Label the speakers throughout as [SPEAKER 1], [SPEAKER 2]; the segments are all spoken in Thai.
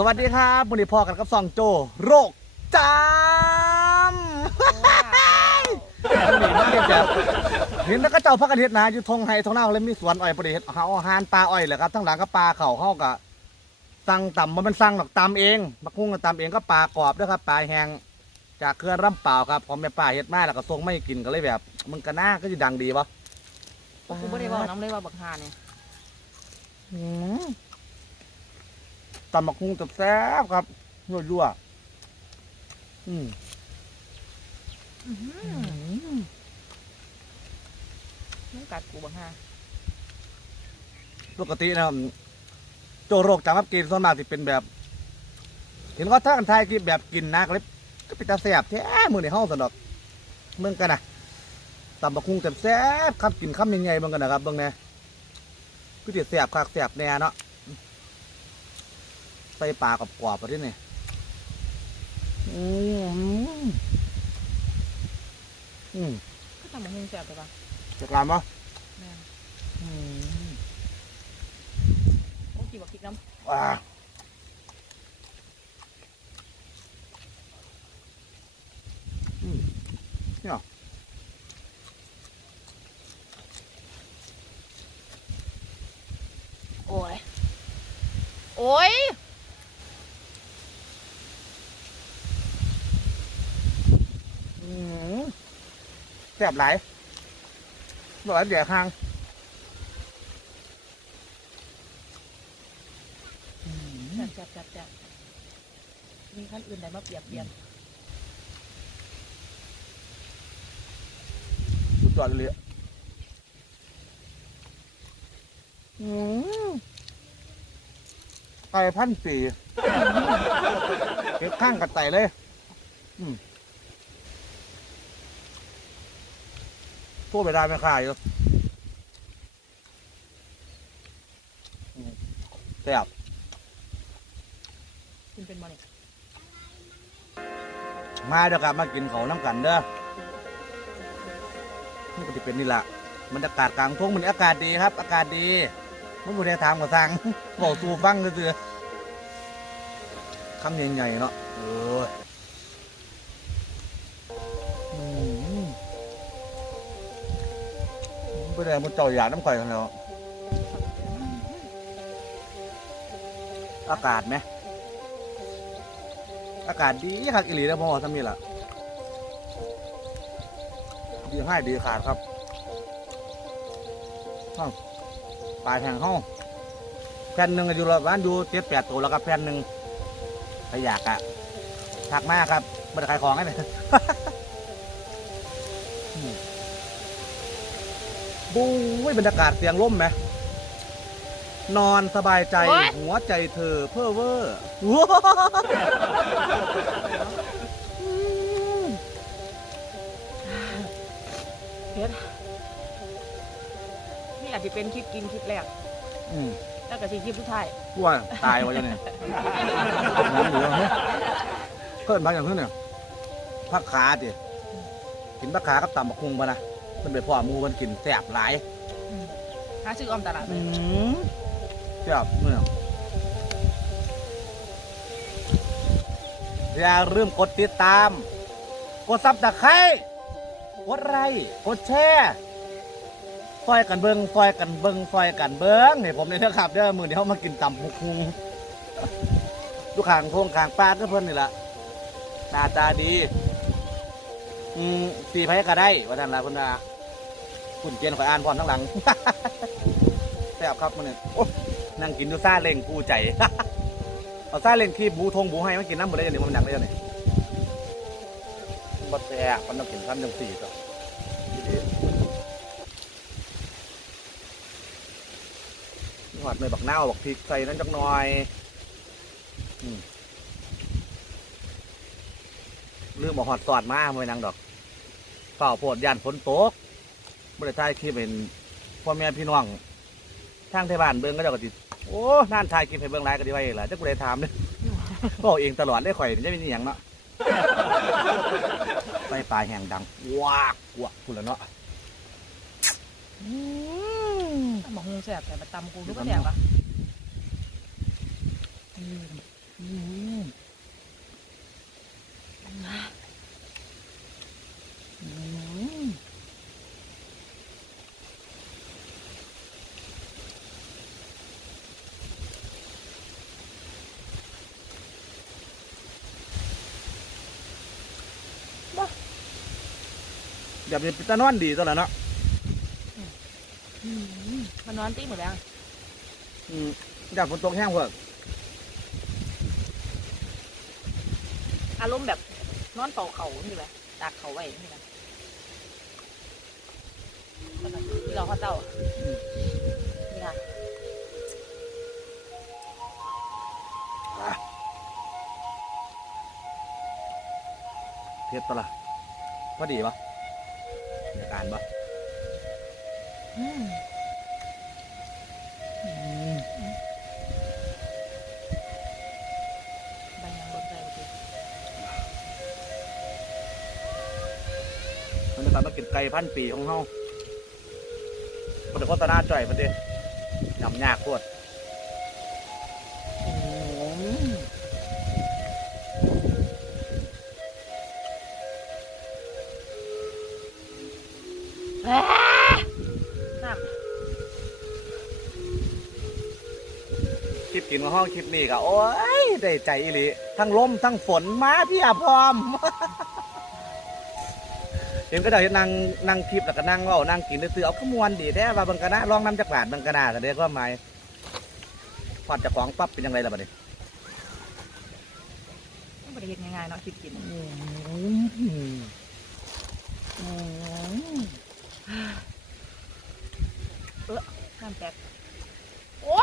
[SPEAKER 1] สวัสดีครับวันนี้พ่อกันกับซองโจ โรคจามเห็นแล้วก็เจ้าพักกันเฮ็ดนาอยู่ทงไฮทงหน้าเลยมีสวนอ้อยประเฮ็ดเอาอาหารปลาอ้อยแหละครับทั้งหลังก็ปลาเข่าเข้ากับสั่งต่ำมันเป็นสั่งหรอกตำเองมาคุ้งกันตำเองก็ปลากรอบด้วยครับปลาแห้งจากเครื่องร่ำเปล่าครับพอแม่ป้าเฮ็ดมาแล้วก็ทรงไม่กินก็เลยแบบ มันก็น่าก็จะดังดีปะ
[SPEAKER 2] กูไม่ได้บอกน้ำเลยว่าบักฮาเนี่ย
[SPEAKER 1] อืม ตำบักคุ้งจะแซ่บครับยั่วๆอืม
[SPEAKER 2] น้ำกัดกูบักฮา
[SPEAKER 1] ปกตินะครับโจโรคจำครับกินส่วนมากที่เป็นแบบ เห็นว่าถ้ากันไทยกินแบบกินนะก็เลยก็เป็นตาแสบแท้มือในห้องสนดอกเมืองกันนะตำบักคุ้งแซ่บๆครับกินคำยังไงเมืองกันนะครับเมืองเนี่ยก็จะแสบคักแสบแน่เนาะ ใส่ปลากรอบๆไปที่นี่อืมอืม
[SPEAKER 2] ก็ทำบักฮุงแซ่บไปปะ
[SPEAKER 1] จะกลามปะ
[SPEAKER 2] แม่น
[SPEAKER 1] อืม
[SPEAKER 2] โอ้กี่บักพริกน้
[SPEAKER 1] ว้าอืมเนี่ยำ
[SPEAKER 2] โอ้ยโอ้ย
[SPEAKER 1] แซ่บหลายบอกว่าเดี๋ยวห่างอืม
[SPEAKER 2] แซ่บแซ่บแซ่บแซ่บมีขั้นอื่นใดมาเปรียบเทียบ
[SPEAKER 1] สุดยอดเลยอะอืมไก่พันปีเก็บข้างกระไตเลย อืม โทษไปได้ไหมค่าอยู่อืมแซ่บ
[SPEAKER 2] กินเป็นบ่เนี่ย
[SPEAKER 1] มาเดี๋ยวกลับมากินเขาวน้ำกันเด้อนี่ก็จะเป็นนี่แหละบรรยากาศกลางทุ่งมันอากาศดีครับ อากาศดีมันบุได้ถามกับสั่งบอกสู่ฟังก็คือคำใหญ่ๆเนาะเอออื ไม่ได้มันเจ้าหยาดน้ำข่อยกันแล้วอากาศไหมอากาศดีครับอิหลีนะพ่อทำนี่แหละดีให้ดีขาดครับห้องปลายแห่งห้องแผ่นหนึ่งอยู่ละบ้านอยู่เจ็ดแปดตัวแล้วครับแผ่นหนึ่งถ้าอยากอะทักมากครับไม่ได้ขายของให้เลย บู๊ยบรรยากาศเสียงล่มไหมนอนสบายใจหัวใจเธอเพ้อเวอร์
[SPEAKER 2] เผ็ดนี่อาจจะเป็นคลิปกินคลิปแรก
[SPEAKER 1] อืม
[SPEAKER 2] แล้วก็สิคลิปสุดท้าย
[SPEAKER 1] กลัวตายวะยังไงน้ำเหลืองเนี่ยเพิ่นมาอย่างเพิ่นเนี่ยผักขาดิกินผักขากับตำบักคุงปะนะ เพิ่นไปพ่อหมูเพิ่นกินแซ่บหลาย
[SPEAKER 2] อืมหาซื้อออมตลาดเลย
[SPEAKER 1] มแซ่บเมื่ออย่าลืมกดติดตาม กดซับตะไคร้กดไลค์กดแชร์ซอยกันเบิงซอยกันเบิงซอยกันเบิงเนี่ยผมเนี่ยนะครับเด้อมือเดี๋ยวมากินตำบักคุงลูกขางโพงขางปลาก็เพิ่นนี่แหละหน้าตาดี อืมสีไผก็ได้ว่าท่านละคุณว่าคุณเกียนขอยอ่านพร้อมทั้งหลัง แซ่บครับมันนี่โอ้นั่งกินดูซ่าเล่งกูใจ เอาซ่าเล่งที่บูทงบูให้มันกินน้ำหมดเลยอย่างนี้มันดังได้ยังไงบัดแซ่บมันต้องกินขั้นจังสี่ก็หอดไม่บักหน้าบักพริกใส่นั้นจักหน่อยลืมเอาหอดสอดมาไม่นังดอก เปล่าโพดยันฝนตกบริษัทคลิปเป็นพ่อแม่พี่น้องทางไทยบ้านเบิ้งก็เจะกติโอ้น่านทายคลิปให้เบิ้งหลายก็ดีไว้ล่ะจะกูได้ถามเนี่ยก็เองตลอดได้ข่อยมันจะเป็นอหย่างเนาะไปปลายแห่งดังว้ากว้าคุณละเนาะอืม
[SPEAKER 2] ตำบักฮุงแซ่บแต่มาตำกูรู้ก็แซ่บปะ
[SPEAKER 1] อืมอืม อืมเดี๋ยวเป็นตะนอนดีตัวละเนาะ
[SPEAKER 2] อืมมันนอนตีหมดแล้ว
[SPEAKER 1] อืมอยากฝนตกแห้งเพิ่ม
[SPEAKER 2] อารมณ์แบบนอนเป่าเขานี่แหละ ตากเขาไว้นี่นะแล้วก็ที่เราข้าวเจ้านี่ค่ะ
[SPEAKER 1] เผ็ดปะล่ะพอดีปะในการปะ
[SPEAKER 2] อืม จะ
[SPEAKER 1] ทำมากินไก่พันปีของเฮาพอเดี๋ยวโฆษณาจ่อยมาดิยำยากโคตร
[SPEAKER 2] น้ำ
[SPEAKER 1] คลิปกินของห้องคลิปนี้ก็โอ้ย ได้ใจอีหลีทั้งลมทั้งฝนมาพี่อาพร้อม เห็นก็เดี๋ยวนั่งนั่งคลิปแล้วก็นั่งเว่านั่งกินซื้อๆเอาขมวนดีแท้ว่าบังกะนาลองน้ำจักบาทบังกะนาก็ได้ความหมายพอดเจะของปั๊บเป็นยังไงล่ะบัดนี้
[SPEAKER 2] ไม่ได้เห็นง่ายๆเนาะคิดกินน้ำแตกโอ้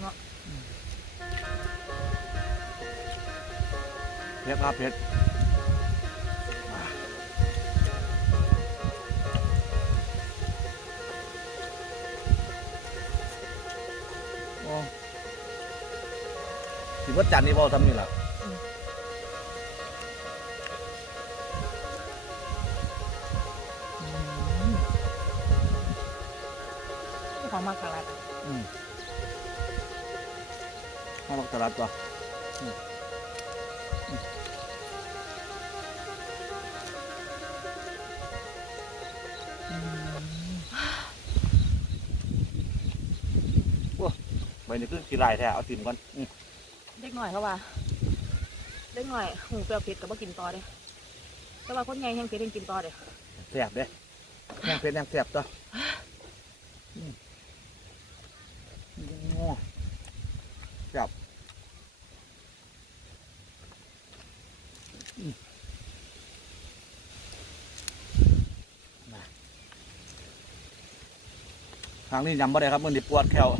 [SPEAKER 2] เงาะ
[SPEAKER 1] เผ็ดครับเผ็ดโอ้สิว่าจันนี่บอทำนี่ล่ะ
[SPEAKER 2] นี่ของมากกะลัด
[SPEAKER 1] อืมเอาบักตลาดตัวอืม ใบนี้คือสีลายแท้เอาติ่มก่อนอืม
[SPEAKER 2] เล็กหน่อยเขาว่าเล็กหน่อยหูเปรี้ยวเผ็ดกับว่ากินต่อเด้แต่ว่าคนใหญ่แห้งเผ็ดแห้งกินต่อเด้
[SPEAKER 1] แซ่บเด้แห้งเผ็ดแห้งแซ่บตัวอืมโอ้แซ่บอืมมาทางนี้ยำบ่ได้ครับมันดิปวดแขว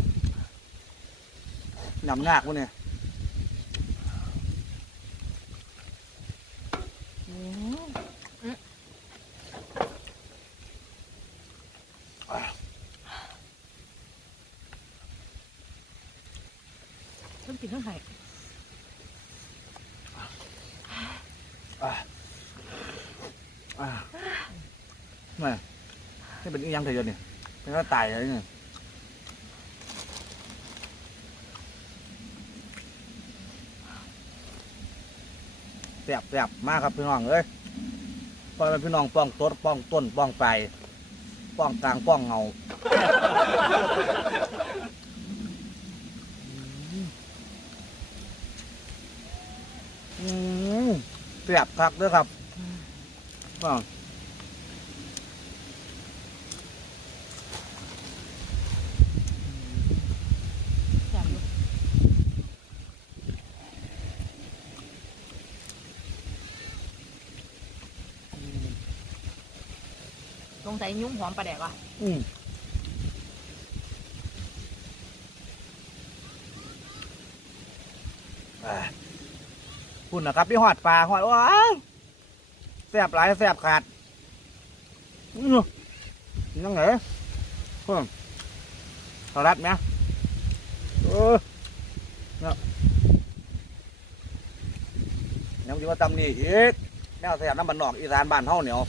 [SPEAKER 1] ยำยากวะเนี่ยอืมอะ
[SPEAKER 2] เพิ่งกินเพิ่งไห้
[SPEAKER 1] อ่แม่นี่เป็นอีหยังเถอเนี่ยเป็นก็ตายเลยเนี่ย แสบแบมากครับพี่น้องเอ้ยพอเป็นพี่น้องป้องต้นป้องต้นป้องไปลายป้องกลางป้องเงาอืมแสบคักเด้อครับป้อ
[SPEAKER 2] สงสัยยุ่งหอมปลาแดกว่ะ
[SPEAKER 1] อืมอ่าพุ่นนะครับพี่หอดปลาหอดว้าวแสบหลายแสบขาดอื้อยังไงพิ่มสลัดไหมเออเนี่ยยังจะมาตำนี่อีกแนวแสบน้ำบันนอกอีสานบ้านเฮาเหนียว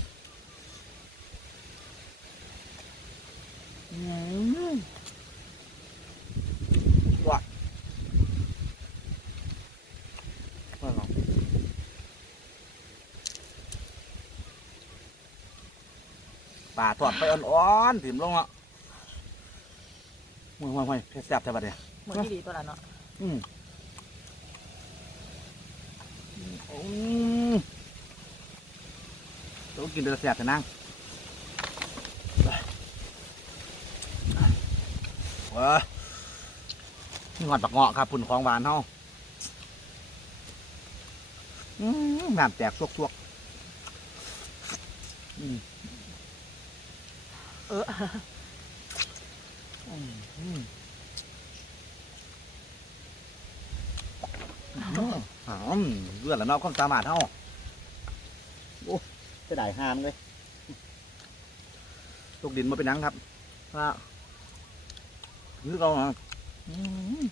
[SPEAKER 1] ปลาทอดไปอ่อนๆถิ่มลงอะมึงมาไม่เพชรแซ่บใช่ปะเนี่ย
[SPEAKER 2] เหมือนที่ดีตัวละเนาะ
[SPEAKER 1] อืมอืมต้องกินเดือดแซ่บแต่นั่งว้านี่หอดปักเงาะครับพุ่นของหวานเฮาอืมน้ำแตกซวกๆอืม
[SPEAKER 2] เออ
[SPEAKER 1] อืมอืมหอมเลือดล้วเนอกความสามารถเฮาโอ้จะได้หามเลยตกดินมาเป็นนังครับว่าคือเราอะอืม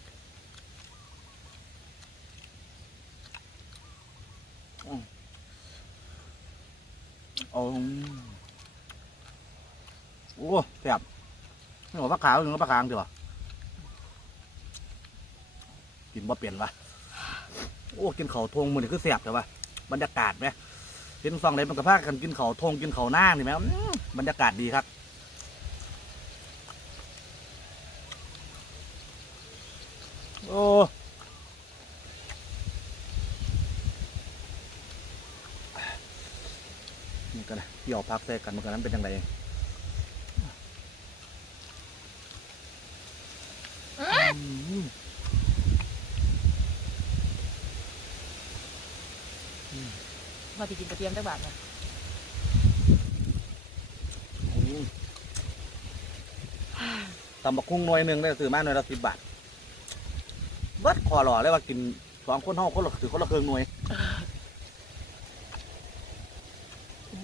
[SPEAKER 1] อืมเอ โอ้แซ่บนี่ว่าปลาขาวหรือว่าปลาคางดีวะกินบ่เปลี่ยนวะโอ้กินเขาทงมันนี่คือแซ่บแต่ว่าบรรยากาศไหมกินซองเลยมันกระพากันกินเขาทงกินเขาหน้านี่ไหมบรรยากาศดีครับโอ้นี่กันเกี่ยวพักใส่กันมันกันนั้นเป็นยังไง มา
[SPEAKER 2] ที่กินกระเทียมจักบาทเนี่ย
[SPEAKER 1] อืมตำบักคุ้งหน่วยหนึ่งได้ซื้อมาหน่วยละสิบบาทเบิดคอหล่อเลยว่ากินสองคนห้องคนละถือคนละเครื่องหน่วย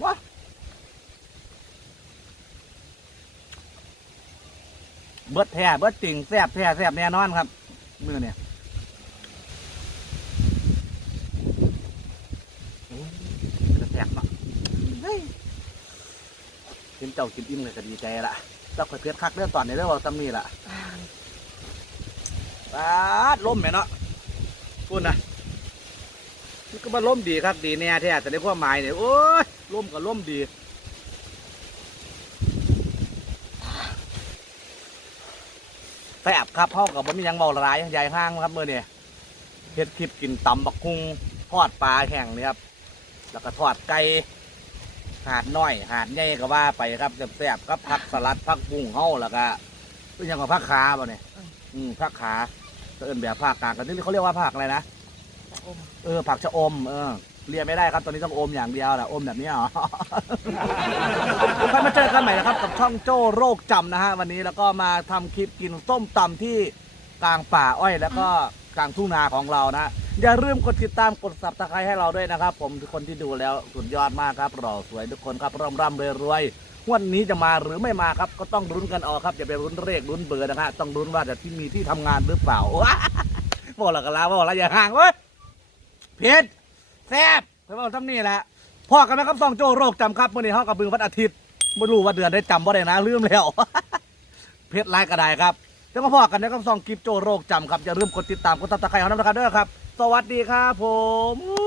[SPEAKER 1] ว้าเบิดแท้เบิดจริงแซ่บแท้แซ่บแน่นอนครับ มือเนี่ยโอ้ยจะแซ่บเนาะเฮ้ย เจ้ากินอิ่มเลยก็ดีใจละเจ้าข่อยเพชรคักเรื่องตอนนี้เรื่องว่าตำนี่ละปาดล่มไหมเนาะพูดนะมันก็มาล่มดีครับดีแน่แท้แต่ในความหมายเนี่ยโอ้ยล่มก็ล่มดีแซ่บครับพ่อกับบ่มียังเบาละลายใหญ่ห้างครับเมื่อเนี่ยเฮ็ดคลิปกินตำบักคุงทอดปลาแห้งนี่ครับแล้วก็ทอดไก่ หาดน้อย หาดใหญ่ก็ว่าไปครับแซ่บๆก็ผักสลัดผักบุ้งเฮาแล้วก็เป็นหยังกับผักขาบ่เนี่ยอืมผักขาเอิ้นแบบภาคกลางกันนี่เขาเรียกว่าผักอะไรนะ
[SPEAKER 2] จะอม
[SPEAKER 1] เออผักชะอมเออเรียกไม่ได้ครับตอนนี้ต้องอมอย่างเดียวแหละอมแบบนี้เหรอค่อยมาเจอกันใหม่นะครับกับช่องโจ้โรคจำนะฮะวันนี้แล้วก็มาทำคลิปกินส้มตำที่กลางป่าอ้อย แล้วก็กลางทุ่งนาของเรานะ อย่าลืมกดติดตามกดสับตะไคร้ให้เราด้วยนะครับ ผมทุกคนที่ดูแล้วสุดยอดมากครับหล่อสวยทุกคนครับร่ำร่ำรวยรวยวันนี้จะมาหรือไม่มาครับ ก็ต้องรุ้นกันออกครับอย่าไปรุ้นเลขรุ้นเบอร์นะฮะต้องรุ้นว่าจะที่มีที่ทำงานหรือเปล่าบอกละกันแล้วบอกละอย่าห่างเว้ยเพชรแซ่บไปบอกทำนี่แหละพ่อกันไหมครับซองโจโรคจำครับมื่อนี้เขากับบึงวันอาทิตย์ไม่รู้ว่าเดือนได้จำบ่ได้นะลืมแล้วเพชรไลน์ก็ได้ครับแล้วก็พ่อกันนะครับซองกิฟโจโรคจำครับอย่าลืมกดติดตามกดติดตามใครเขานะครับด้อครับ สวัสดีครับผม